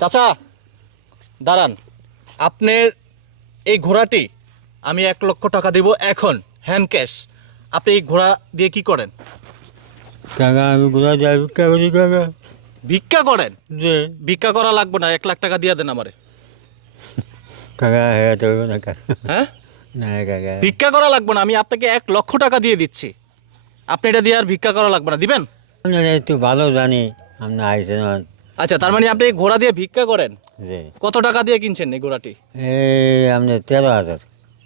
চাচা দাঁড়ান। আপনার এই ঘোড়াটি আমি এক লক্ষ টাকা দিব এখন হ্যান্ড ক্যাশ আপনি এই ঘোড়া দিয়ে কি করেন? আমি যাই ভিক্ষা করি কাকা ভিক্ষা করেন? যে ভিক্ষা করা লাগবে না এক লাখ টাকা দিয়ে দেন আমারে। কাকা হ্যাঁ তো না হ্যাঁ? না কাকা ভিক্ষা করা লাগবে না আমি আপনাকে এক লক্ষ টাকা দিয়ে দিচ্ছি। আপনি এটা দিয়ে আর ভিক্ষা করা লাগবে না দিবেন? একটু ভালো জানি আপনি আইসেন। আচ্ছা তার মানে আপনি এই ঘোড়া দিয়ে ভিক্ষা করেন? কত টাকা দিয়ে কিনছেন এই ঘোড়াটি? এই আপনি তেরো হাজার।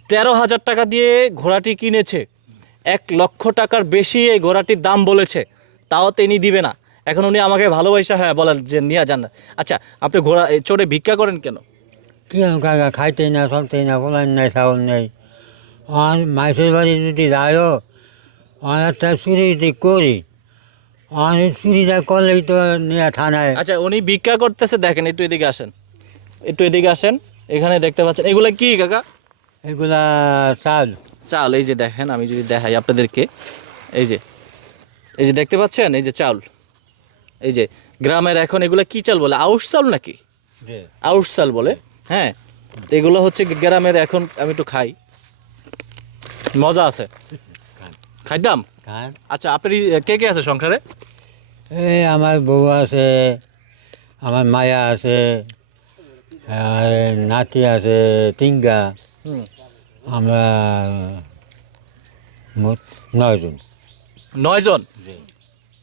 তেরো হাজার টাকা দিয়ে ঘোড়াটি কিনেছে। এক লক্ষ টাকার বেশি এই ঘোড়াটির দাম বলেছে। তাও তিনি দিবে না। এখন উনি আমাকে ভালোবাসা হ্যাঁ বলেন যে নিয়ে যান না। আচ্ছা আপনি ঘোড়া এ, চড়ে ভিক্ষা করেন কেন? কি কাকা খাইতেই না চলতেই না ফলান নাই চাউল নেই। আর মাইসের বাড়ি যদি যায়ও আর একটা চুরি যদি করি চুরিটা করলেই তো নিয়ে থানায়। আচ্ছা উনি ভিক্ষা করতেছে দেখেন একটু এদিকে আসেন। একটু এদিকে আসেন এখানে দেখতে পাচ্ছেন। এগুলো কি কাকা? এগুলা চাল। চাল এই যে দেখেন আমি যদি দেখাই আপনাদেরকে। এই যে এই যে দেখতে পাচ্ছেন? এই যে চাল। এই যে গ্রামের এখন এগুলো কি চাল বলে? আউশ চাল নাকি? আউশ চাল বলে? হ্যাঁ তো এগুলো হচ্ছে গ্রামের এখন আমি একটু খাই। মজা আছে। খাইতাম? আচ্ছা আপনার কে কে আছে সংসারে? এই আমার বউ আছে আমার মায়া আছে আর নাতি আছে তিনগা। হুম। আমরা মোট নয়জন নয়জন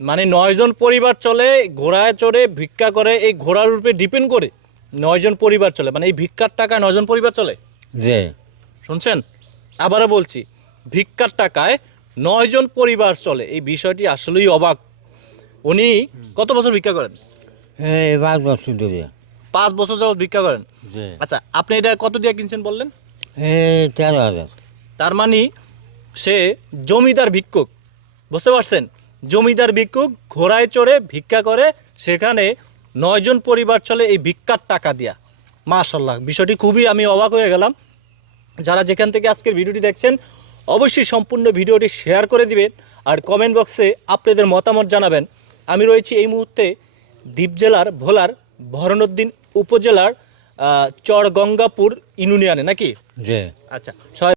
মানে নয়জন পরিবার চলে ঘোড়ায় চড়ে ভিক্ষা করে এই ঘোড়ার রূপে ডিপেন্ড করে নয়জন পরিবার চলে। মানে এই ভিক্ষার টাকায় নয়জন পরিবার চলে? যে শুনছেন? আবারও বলছি ভিক্ষার টাকায় নয়জন পরিবার চলে। এই বিষয়টি আসলেই অবাক। উনি কত বছর ভিক্ষা করেন? এই পাঁচ বছর ধরে। পাঁচ বছর যাবত ভিক্ষা করেন? আচ্ছা আপনি এটা কত দিয়ে কিনছেন বললেন? এই তেরো হাজার। তার মানে সে জমিদার ভিক্ষুক বুঝতে পারছেন? জমিদার ভিক্ষুক ঘোড়ায় চড়ে ভিক্ষা করে সেখানে নয়জন পরিবার চলে এই ভিক্ষার টাকা দিয়া। মাশাল্লাহ বিষয়টি খুবই আমি অবাক হয়ে গেলাম। যারা যেখান থেকে আজকের ভিডিওটি দেখছেন অবশ্যই সম্পূর্ণ ভিডিওটি শেয়ার করে দিবেন আর কমেন্ট বক্সে আপনাদের মতামত জানাবেন। আমি রয়েছি এই মুহূর্তে দ্বীপ জেলার ভোলার ভরণুদ্দিন উপজেলার চরগঙ্গাপুর ইউনিয়নে নাকি? আচ্ছা